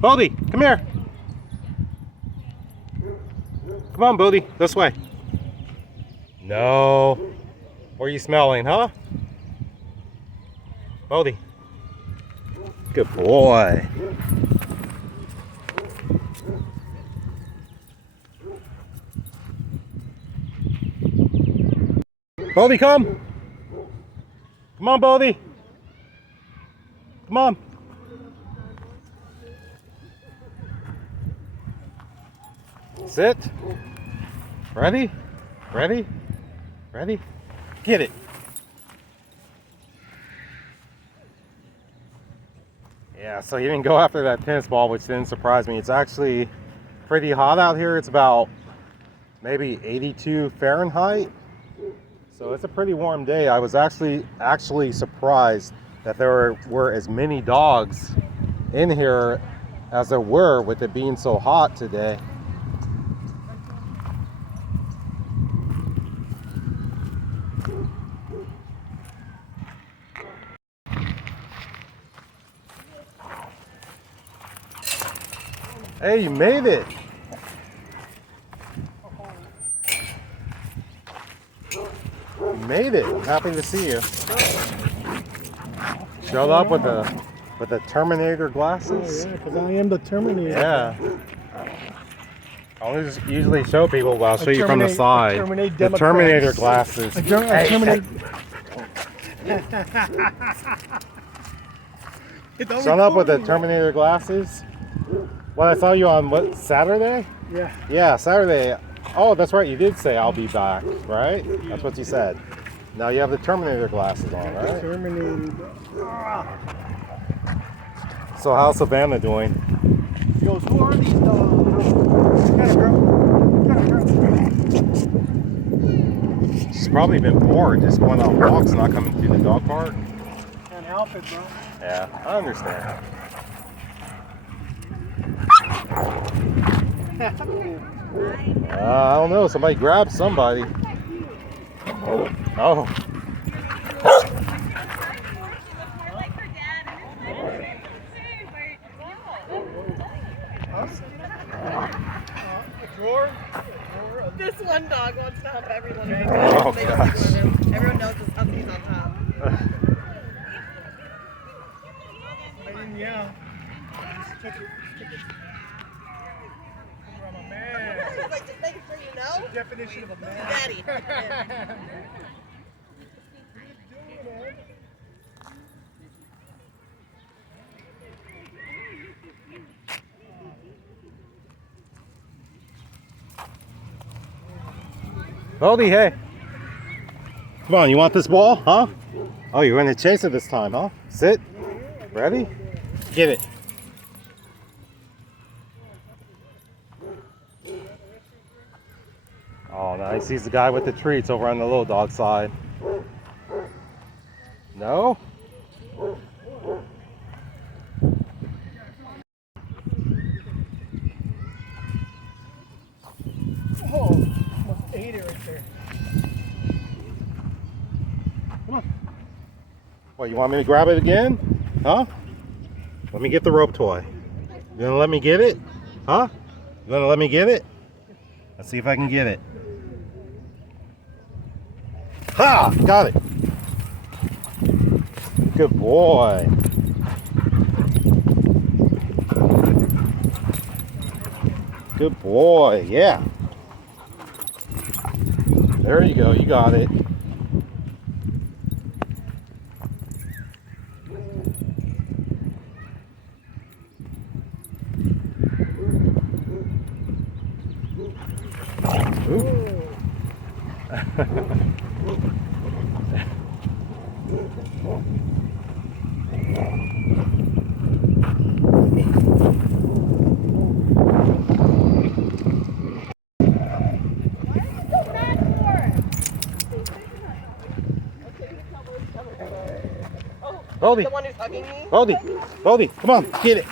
Bodie, come here. Come on, Bodie, this way. No. What are you smelling, huh? Bodie. Good boy. Bodie, come. Come on, Bodie. Come on. Sit. Ready? Ready? Ready? Get it. Yeah, so he didn't go after that tennis ball, which didn't surprise me. It's actually pretty hot out here. It's about maybe 82 Fahrenheit. So it's a pretty warm day. I was actually surprised that there were as many dogs in here as there were with it being so hot today. Hey, you made it. You made it. I'm happy to see you. Showed up with the Terminator glasses. Oh yeah, because I am the Terminator. Yeah. I usually show people, but I'll show you from the side. The Terminator glasses. Showing up with the Terminator glasses. Well, I saw you on what, Saturday? Yeah. Yeah, Saturday. Oh, that's right. You did say I'll be back, right? That's what you said. Now you have the Terminator glasses on, right? Terminator. So how's Savannah doing? He goes, who are these dogs? Got a girl. She's probably been bored just going on walks, not coming to the dog park. Can't help it, bro. Yeah, I understand. I don't know. Somebody grabbed somebody. Oh. This one dog wants to help everyone. Oh, gosh. Everyone knows this puppy's on top. Yeah. I'm a man. He's like, just making sure you know. Definition of a man. Daddy. Bodie, hey. Come on, you want this ball, huh? Oh, you're going to chase it this time, huh? Sit. Ready? Get it. Oh, nice. He's the guy with the treats over on the little dog side. No? Oh, almost ate it right there. Come on. What, you want me to grab it again? Huh? Let me get the rope toy. You gonna let me get it? Huh? You gonna let me get it? Let's see if I can get it. Ha! Got it. Good boy. Good boy. Yeah. There you go. You got it. Ooh. Bodie, The one who's hugging me? Bodie, come on, get it.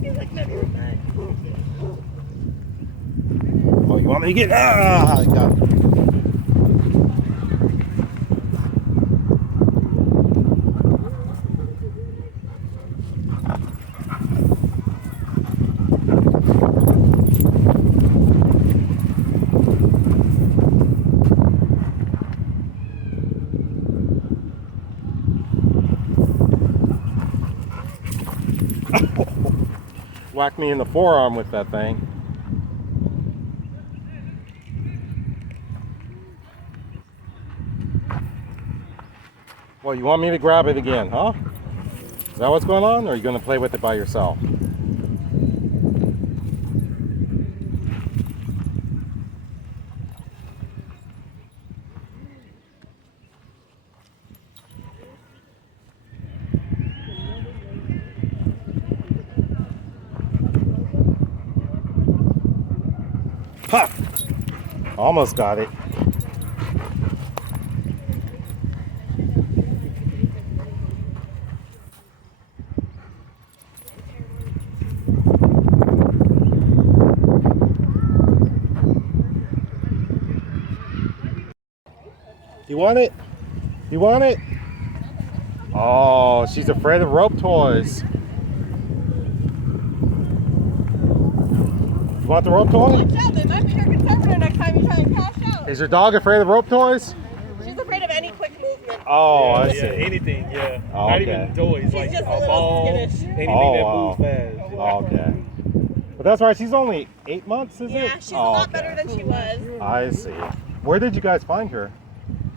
He's like, no, you're fine. me get. Ah, I got it. Whacked me in the forearm with that thing. Well, you want me to grab it again, huh? Is that what's going on? Or are you going to play with it by yourself? Ha! Almost got it. You want it? You want it? Oh, she's afraid of rope toys. You want the rope toy? Watch out, they might be your conservator next time you try and cash out. Is your dog afraid of rope toys? She's afraid of any quick movement. Oh, I see. Anything, yeah. Oh, Not okay. even toys, She's like just a a little ball, skittish. anything Oh, that wow. moves fast. Oh, okay. But that's right, she's only 8 months, is it? Yeah, she's a Oh, lot okay. better than she was. I see. Where did you guys find her?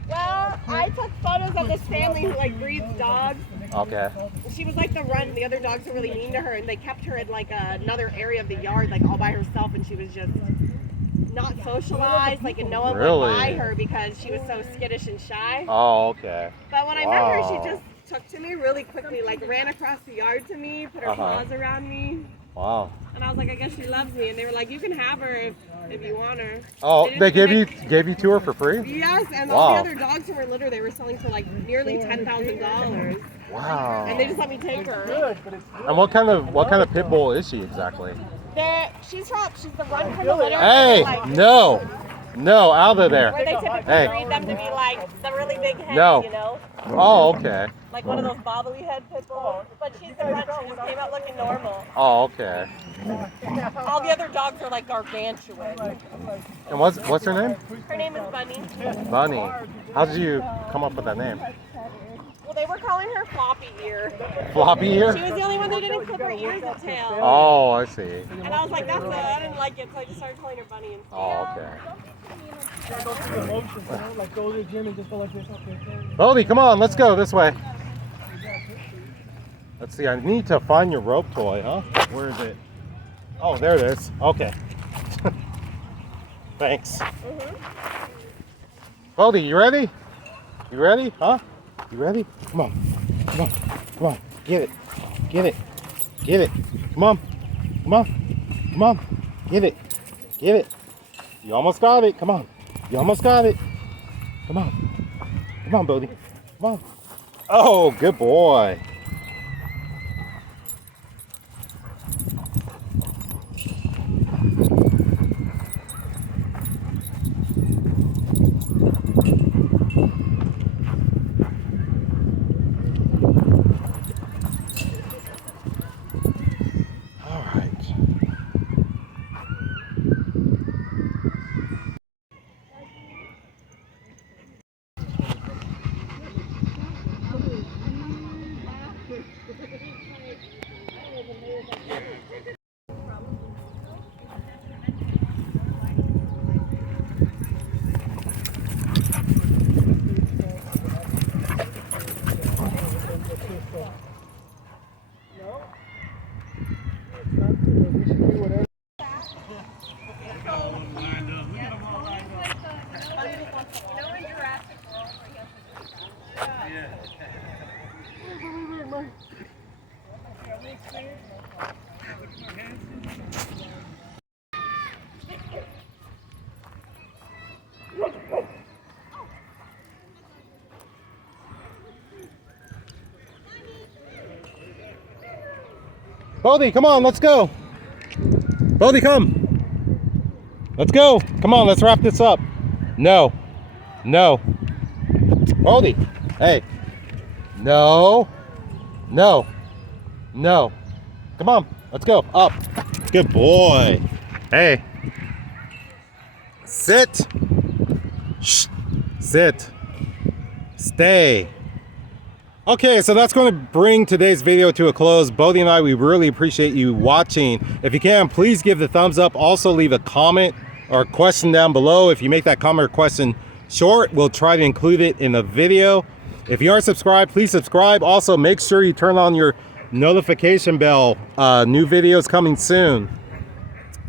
Well, I took photos of this family who like breeds dogs. Okay. She was like the run. The other dogs were really mean to her, and they kept her in like another area of the yard, like all by herself, and she was just not socialized. Like, and no one Really? went by her because she was so skittish and shy. Oh, okay. But when I met her, Wow. she just took to me really quickly, like ran across the yard to me, put her Uh-huh. paws around me, Wow. and I was like, I guess she loves me. And they were like, you can have her if you want her. Oh, didn't they even gave you to her for free? Yes, and all Wow. the other dogs in her litter, they were selling for like nearly $10,000. Wow. And they just let me take her. And what kind of pit bull is she exactly? She's the run from the litter. Hey, like, no, out of there. Where they typically Hey. breed them to be like the really big head, No. you know? Oh, okay. Like one of those bobbly head pit bulls. But she's the run, she just came out looking normal. Oh, okay. All the other dogs are like gargantuan. And what's her name? Her name is Bunny. Bunny. How did you come up with that name? Well, they were calling her Floppy Ear. Floppy She ear? was the only one that didn't clip her ears and tail. Oh, I see. And I was like, that's it. I didn't like it, so I just started calling her Bunny instead. Oh, okay. Go through the motions, you know? Like go to the gym and just go like this. Okay. Bodie, come on, let's go this way. Let's see, I need to find your rope toy, huh? Where is it? Oh, there it is. Okay. Thanks. Bodie, you ready? You ready? Huh? You ready? Come on. Come on. Come on. Get it. Get it. Get it. Come on. Come on. Come on. Get it. Get it. You almost got it. Come on. You almost got it. Come on. Come on, Bodie. Come on. Oh, good boy. All right. Bodie, come on, let's go. Bodie, come. Let's go. Come on, let's wrap this up. No. No. Bodie. Hey. No. No. No. Come on. Let's go. Up. Good boy. Hey. Sit. Shh. Sit. Stay. Okay, so that's going to bring today's video to a close. Bodie and I, we really appreciate you watching. If you can, please give the thumbs up. Also leave a comment or question down below. If you make that comment or question short, we'll try to include it in the video. If you aren't subscribed, please subscribe. Also, make sure you turn on your notification bell. New videos coming soon.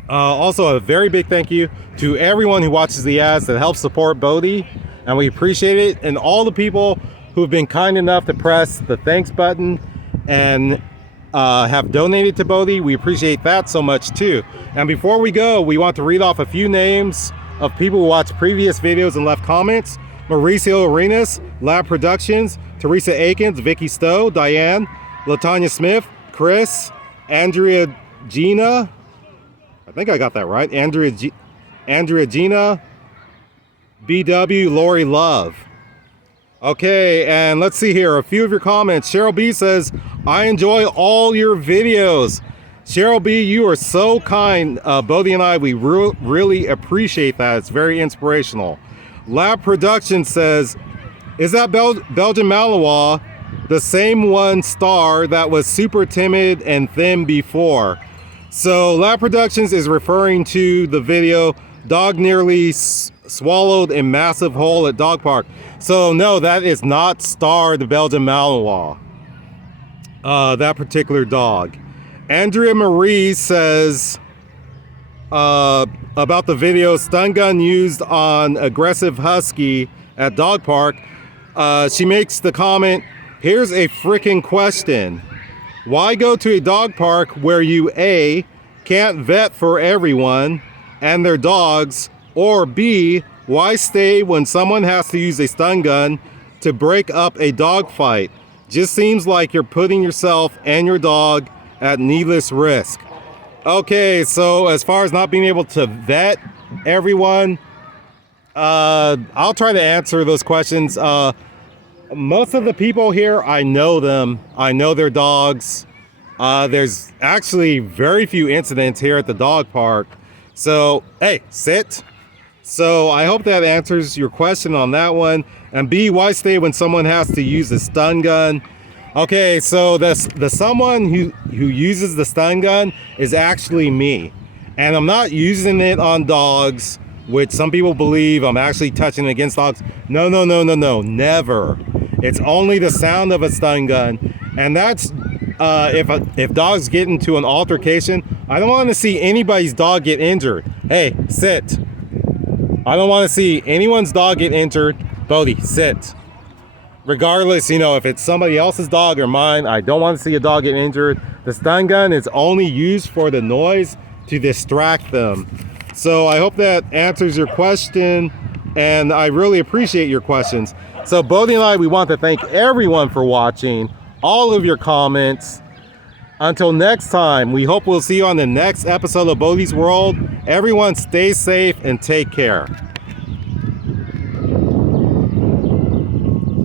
Also, a very big thank you to everyone who watches the ads that helps support Bodie, and we appreciate it. And all the people who've been kind enough to press the thanks button and have donated to Bodie, we appreciate that so much too. And before we go, we want to read off a few names of people who watched previous videos and left comments. Mauricio Arenas, Lab Productions, Teresa Akins, Vicky Stowe, Diane, Latanya Smith, Chris, Andrea Gina, I think I got that right, Andrea Gina, BW, Lori Love. Okay, and let's see here, a few of your comments. Cheryl B says, I enjoy all your videos. Cheryl B, you are so kind. Bodie and I, we really appreciate that. It's very inspirational. Lab Production says, is that Belgian Malinois the same one star that was super timid and thin before? So Lab Productions is referring to the video, Dog Nearly Swallowed a Massive Hole at Dog Park. So no, that is not Star the Belgian Malinois. That particular dog. Andrea Marie says about the video, stun gun used on aggressive husky at dog park. She makes the comment, here's a freaking question. Why go to a dog park where you A, can't vet for everyone and their dogs, or B, why stay when someone has to use a stun gun to break up a dog fight? Just seems like you're putting yourself and your dog at needless risk. Okay, so as far as not being able to vet everyone, I'll try to answer those questions. Most of the people here, I know them. I know their dogs. There's actually very few incidents here at the dog park. So, hey, sit. So I hope that answers your question on that one. And B, why stay when someone has to use a stun gun? Okay, so the someone who uses the stun gun is actually me. And I'm not using it on dogs, which some people believe I'm actually touching it against dogs. No, never. It's only the sound of a stun gun. And that's if dogs get into an altercation, I don't want to see anybody's dog get injured. Hey, sit. I don't want to see anyone's dog get injured. Bodie, sit. Regardless, you know, if it's somebody else's dog or mine, I don't want to see a dog get injured. The stun gun is only used for the noise to distract them. So I hope that answers your question, and I really appreciate your questions. So Bodie and I, we want to thank everyone for watching, all of your comments. Until next time, we hope we'll see you on the next episode of Bodie's World. Everyone stay safe and take care.